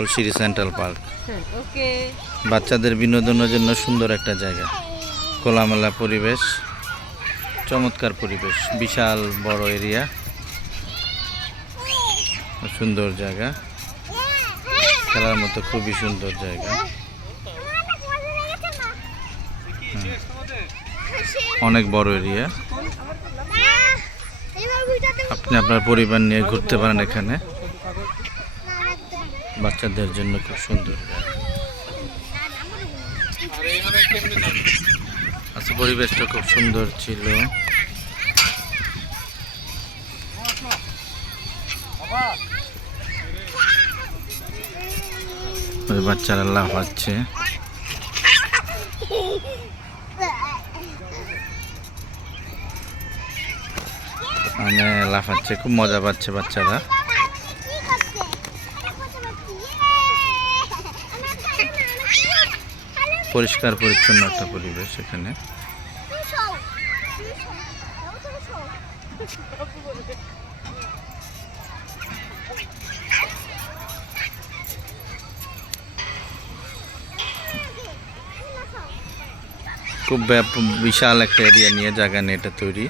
নলছিরি central park. ওকে। বাচ্চাদের বিনোদনের জন্য সুন্দর একটা জায়গা, খোলামেলা পরিবেশ, চমৎকার পরিবেশ, বিশাল বড় এরিয়া, সুন্দর জায়গা, খেলার মতো খুবই সুন্দর জায়গা। অনেক বড় এরিয়া, আপনি আপনার পরিবার নিয়ে ঘুরতে পারেন এখানে, বাচ্চাদের জন্য খুব সুন্দর। আচ্ছা, পরিবেশটা খুব সুন্দর ছিল। বাচ্চারা লাফাচ্ছে, মানে লাফাচ্ছে, খুব মজা পাচ্ছে বাচ্চারা। পরিষ্কার পরিচ্ছন্ন একটা পরিবেশ এখানে। খুব বিশাল একটা এরিয়া নিয়ে জায়গা নিয়ে এটা তৈরি।